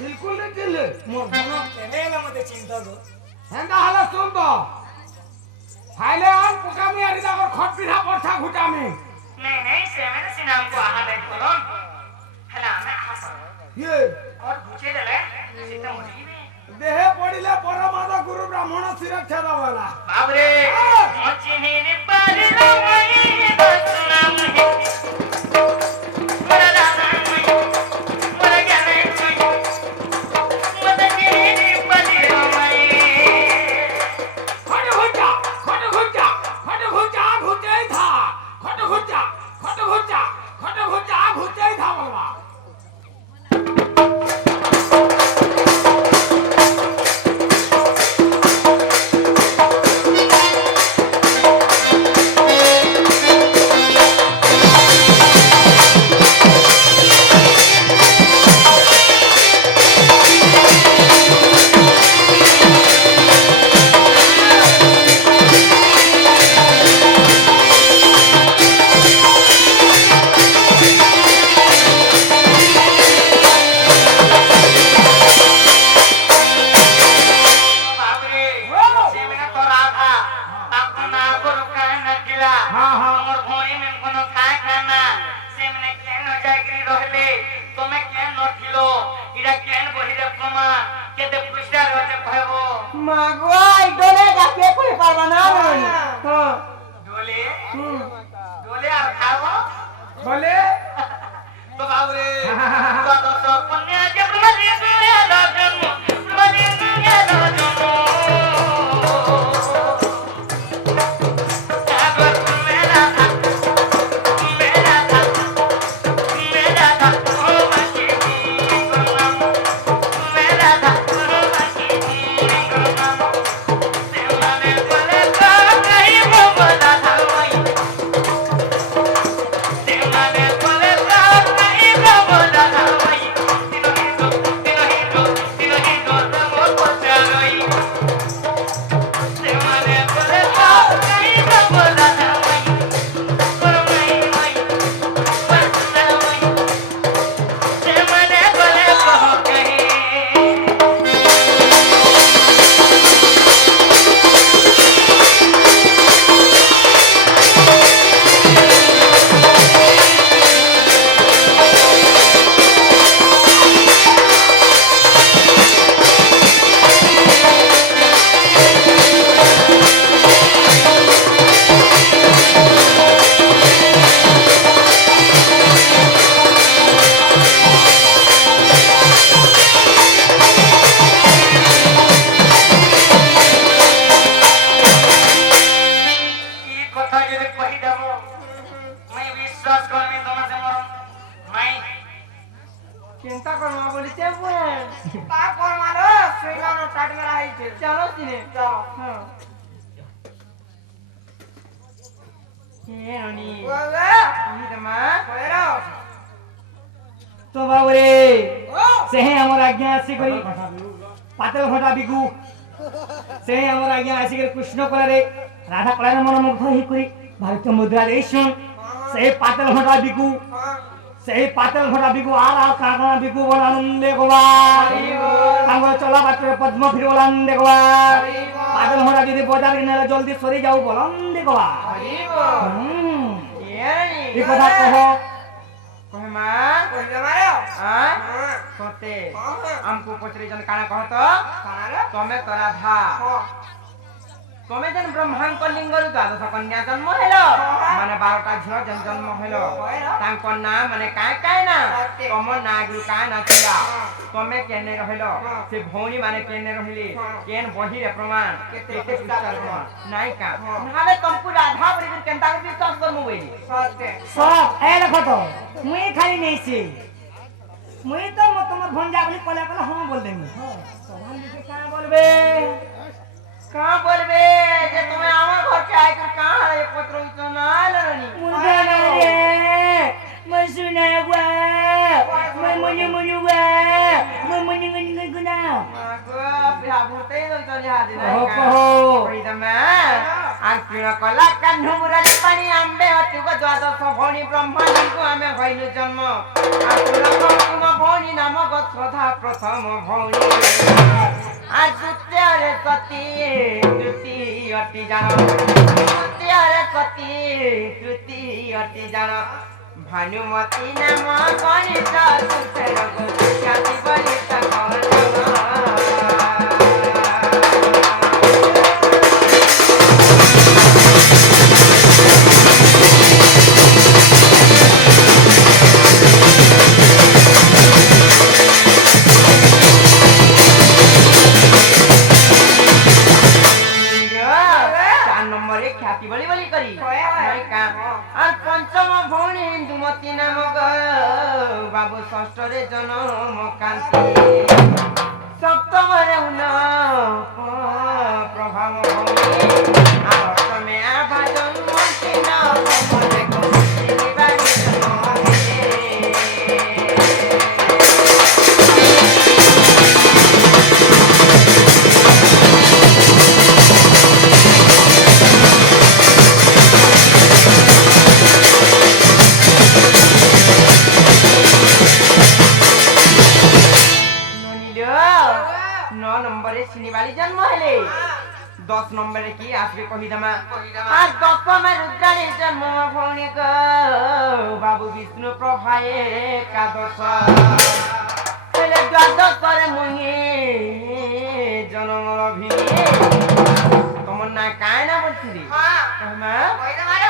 बिल्कुल नहीं चिल्ले मोर धन केनेला मते चिंता गो हेंदा हला सुन तो हाइले आन पुकामी आरी दागर खट पिठा पछा घुटामी नहीं से मैंने सिनाम को आहा दे कोलो हला मैं आहा ये और पूछे दले सीता मुझी में देहे पड़िले परमाद गुरु ब्राह्मण सुरक्षा दवाला बाप रे मची ने पारी लवई बसना मुझे मरा दाना मुझे मरा जाने मुझे मत ने पारी लवई खट घुचा घुचे था खट घुचा घुचे था बोलवा चिंता करमा बोली ते बोल का करमालो सुइगानो टाट में रही छे चलो सिने चलो हां ये रानी ओए আমি তোমা কইরো তো বাবুরে ও সেহে আমার আজ্ঞা আসি করি পাতল ঘটা বিগু সেহে আমার আজ্ঞা আসি করি কৃষ্ণ কলারে রাধা কলারে মন মুগ্ধ হই করি ভারতীয় মুদ্রা দেইছন সেই পাতল ঘটা বিগু সেই পাতল ঘটা বিগু আর কাকা বিগু বলানন্দে গোবা তাঙ্গ চলা বাটরে পদ্ম ফির বলানন্দে গোবা পাতল ঘটা যদি বাজার কিনে জলদি সরি যাও বলানন্দে গোবা এই কথা কহ কহে মা কইলে মারো হ্যাঁ সতে আমকো পচরি জন কানা কহ তো কানারে তমে তো রাধা তুমি যেন ব্রহ্মাঙ্ক লিঙ্গরু দ্বাদশ কন্যা জন্ম হইল মানে 12টা ঝিও জন জন্ম হইল তাঙ্ক না মানে কায় কায় না তম না গুরু কায় না ছিলা তুমি কেনে রহিল সে ভৌনি মানে কেনে রহিলি কেন বহিরে প্রমাণ কেতে বিস্তার প্রমাণ নাইকা নালে তমকু রাধা বলি কেনতা বিশ্বাস করমু বইলি সত্যি সব এ দেখো তো মুই খালি নেইছি মুই তো তোমার ভঞ্জা বলি কলে কলে হম বল দেমি সবান দিকে কা বলবে কা বলবে যে তুমি আমার ঘর কে আই কর কা হারে পত্র উতো না লরনি মুদে না রে মই শুনা গা মই মনি মনি গা মই মনি মনি গুনা আগো বিয়া ভূতেই লই তো যা দিনা কহ কই দমা आर्थिण कला कान्हु मुरारी पानी आंबे अतुक द्वादश भौणी ब्रह्माण्डको आमे भइलु जन्म आर्थिण कुम भौणी नामक श्रद्धा प्रथम भौणी आर द्वितीय रे सती तृतीय अति जान तृतीय रे सती तृतीय अति जान भानुमती नाम गणित सुखेरको ख्याति बलित बाबू षष्ठरे जन्म कांति सप्तमरे उन प्रभाव अष्टमे आभाजन वाली जन्म हेले 10 नंबर की आसबे कहिदमा आ 10 में रुद्राणी जन्म भौणी को बाबू विष्णु प्रभाए एकादश हेले द्वादश रे मुही जन्म भिले तमन ना काय ना बोलथि हां कहमा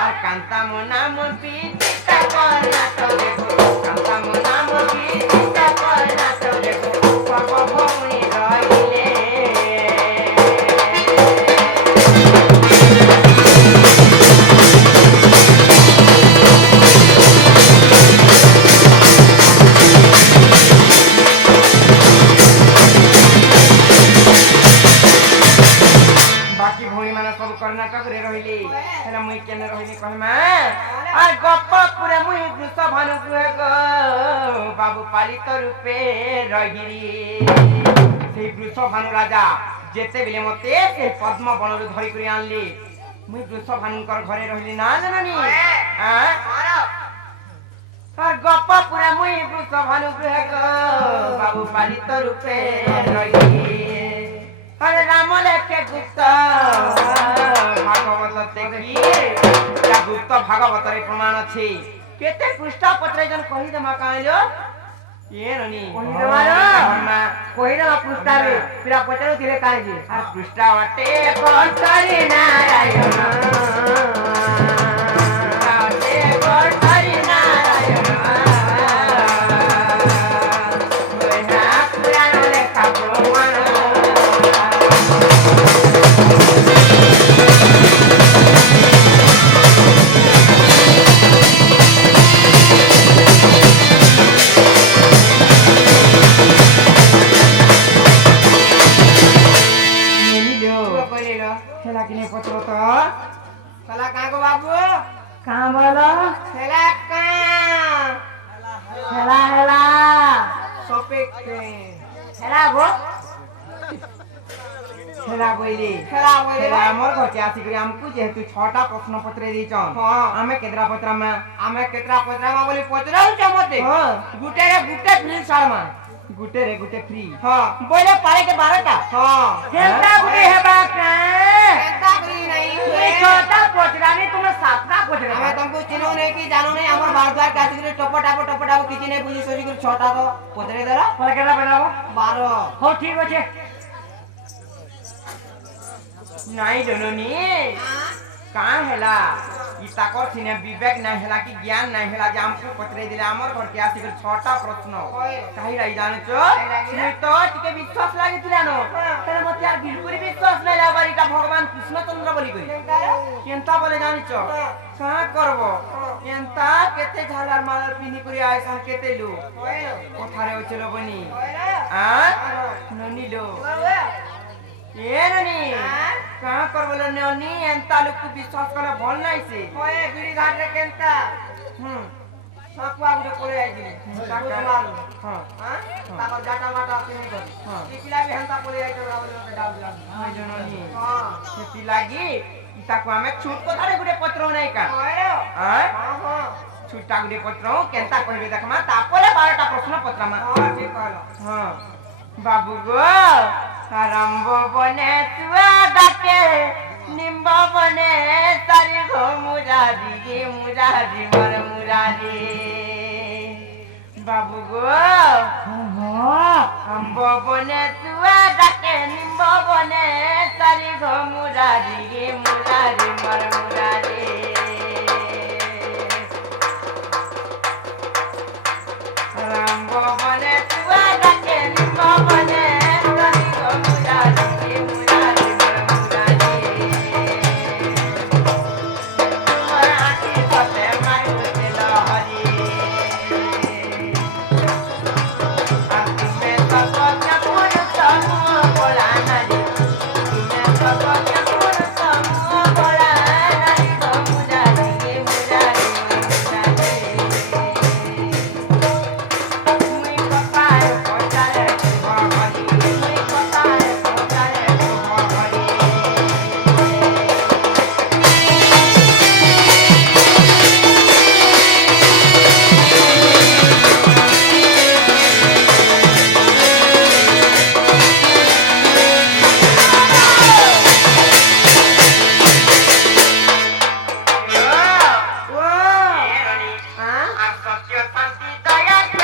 आ कांता मो नाम पीता करना तो देखो कांता मो नाम पीता करना तो देखो सब भौणी रहिले कर्नाटक रे रहिले हेला मुई केने रहिले कहमा आ गप पुरे मुई वृष भानु गुहेक बाबू पालित रूपे रहिरी से वृष भानु राजा जेते बेले मते से पद्म बन रे धरि करी आनली मुई वृष भानु कर घरे रहिली ना जननी हां आ गप पुरे मुई वृष भानु गुहेक बाबू पालित रूपे रहिरी अरे राम लेखे गुप्त भागवत देखी या गुप्त भागवत रे प्रमाण अछि केते पृष्ठ पत्र जन कहि दमा काइलो ये ननी कहि दमा कहि दमा पृष्ठ रे पिरा पचरो दिले काहे जी आ पृष्ठ वाटे कोठरी नारायण आते कोठरी नारायण होइना पुराण लेखा प्रमाण खेला किने पत्र त खेला काको बाबू कहाँ बोलो खेला कहाँ खेला हेला सपे खेला गो खेला बोइले हमर घर आसी करी हमकु जेहेतु 6टा प्रश्न पत्र देचन हां हमें केतरा पत्र में बोली पचराउ छ मते हां गुटे फ्री सालमा गुटे फ्री हां बोले पारे के 12टा हां केतरा गुटे हेबा का केतरा फ्री नहीं है छोटा पचरानी तुम्हें 7टा पचरा हमें तुमको चिनो नहीं कि जानो नहीं हमर बारदार काटगिरी टपटापो किछि नहीं बुझी सोची कर 6टा तो पचरे देला पर केतरा बनाबो 12 हो ठीक होचे नहीं जननी कहाँ हेला ई ताकर सिने विवेक नहीं हेला कि ज्ञान नहीं हेला जे हमको पत्रे दिले हमर घर के आसी कर 6टा प्रश्न काहे रही जाने छ नहीं तो टिके विश्वास लागे थिला न तने मत यार बिल्कुल विश्वास नहीं लागबारी का भगवान कृष्णचंद्र बोली कहि केनता बोले जाने छ कहाँ करबो केनता केते झालार मालार पिनी करी आइसा केते लो कोठारे ओचलो बनी आ ननी लो ये ननी कहाँ कर बोले ननी एंता लोग को विश्वास करना भल नहीं से ओए बीड़ी घाट रे केंता सापुआ गुडे कोले आई दिने ताको मार हां ताको जाटा माटा किने कर पिला भी हंता कोले आई तो रावल के डाल दिला हां जननी हां खेती लागी ताको हमें छूट कथारे गुटे पत्र नै का मारो हां हां हां छूटा गुटे पत्र केनता कहबे देखमा तापरे 12टा प्रश्न पत्र मा हां ठीक कहलो हां बाबू गो आरंभ बने तुआ डाके निम्ब बने तारी गो मुरारी मर मुरारी बाबू गो अम्ब बने तुआ डाके निम्ब बने तारी गो मुरारी